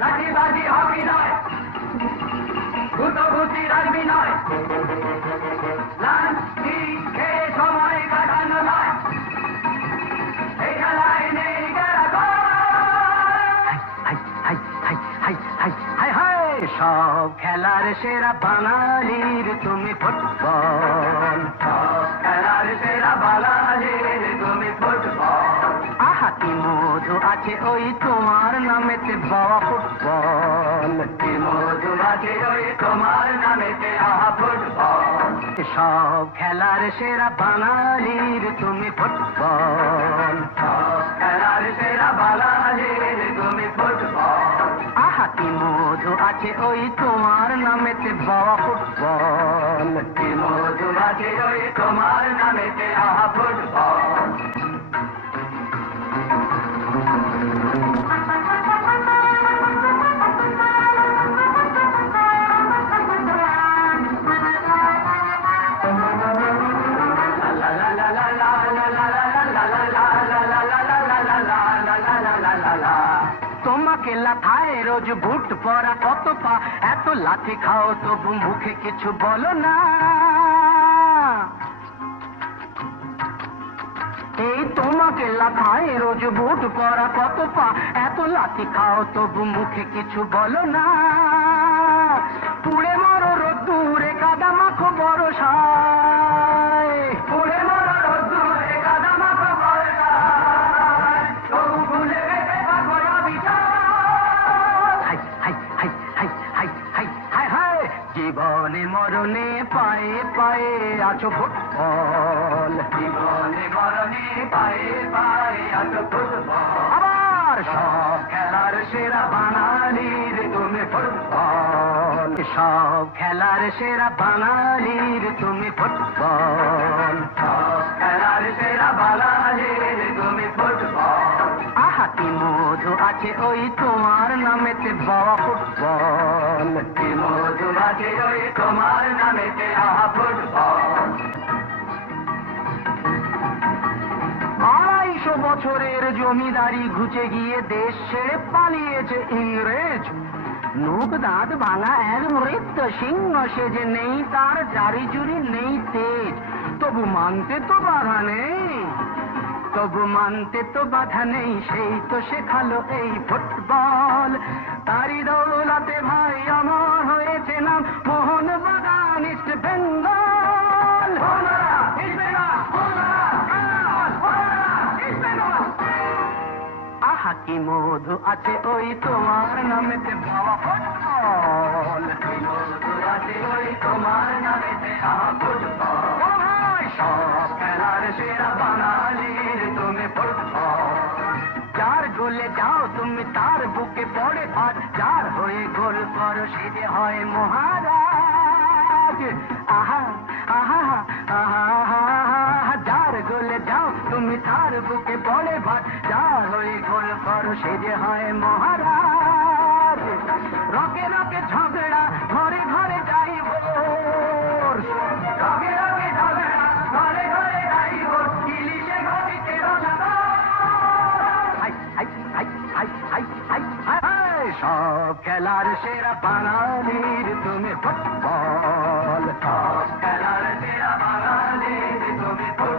লাঠিবাজি hockey নয়, গুতগুতি রাজবি নয়, লাঞ্চি খেয়ে সময় কাটানো নয়, এই খেলায় নেই সব খেলার সেরা বাঙালির তুমি ফুটবল, সব খেলার সেরা বাঙালির তুমি ফুটবল। আহা কি মধু আছে ওই তোমার নামেতে বাবা ফুটবল, কি মধু আছে ওই তোমার নামেতে আহা ফুটবল। সব খেলার সেরা বাঙালির তুমি ফুটবল, সব খেলার সেরা বাঙালির তুমি ফুটবল। আহা কি মধু আছে ওই তোমার নামেতে বাবা ফুটবল, কি মধু আছে ওই তোমার নামেতে আহা ফুটবল। তোমাকে লাথায় রোজ বুট পরা কত পা, এত লাথি খাও তবু মুখে কিছু বলো না। এই তোমাকে লাথায় রোজ বুট পরা কত পা, এত লাথি খাও তবু মুখে কিছু বলো না। পুড়ে মরো রোদ্দুরে কাদা মাখো বরসায়, পুড়ে মরো রোদ্দুরে কাদা মাখো বরসায়, তবু ভুলে বেঁচে থাকো অবিচার। জীবনে মরণে পায়ে পায়ে আছো ফুটবল, জীবনে মরণে পায়ে পায়ে আছো ফুটবল। আবার সব খেলার সেরা বাঙালির তুমি ফুটবল, সব খেলার সেরা বাঙালির তুমি ফুটবল, সব খেলার সেরা বাঙালির তুমি ফুটবল। আহা কি মধু আছে ওই তোমার নামেতে বাবা ফুটবল, কি মধু আছে ওই তোমার নামেতে আহা ফুটবল। 250 বছরের জমিদারি ঘুচে গিয়ে দেশ ছেড়ে পালিয়েছে ইংরেজ। মুখ দাঁত ভাঙা এক মৃত সিংহ সেজে, নেই তার জারি জুরি নেই তেজ, তবু মানতে তো বাধা নেই, তবু মানতে তো বাধা নেই, সেই তো শেখালো এই ফুটবল। তারি দৌলতে ভাই আমার হয়েছে নাম মোহনবাগান ইস্ট বেঙ্গল। আহা কি মধু আছে ওই তোমার নামেতে বাবা ফুটবল, কি মধু আছে ওই তোমার নামেতে আহা ফুটবল। সব খেলার সেরা বাঙালির তুমি ফুটবল, যার গোলে যাও তুমি তার বুকে পড়ে ভাত, যার হয়ে গোল করো সে যে হয় মহারাজ। আহা আহা আহা আহা, যার গোলে যাও তুমি তার বুকে পড়ে ভাত, যার হয়ে গোল করো সে যে হয় মহারাজ। রকে রকে ঝগড়া ঘরে ঘরে যাই ভোর, রকে রকে ঝগড়া ঘরে ঘরে যাই ভোর, ইলিশে ঘটিতে রসাতল। সব খেলার সেরা বাঙালির তুমি ফুটবল, সব খেলার সেরা বাঙালির তুমি ফুটবল।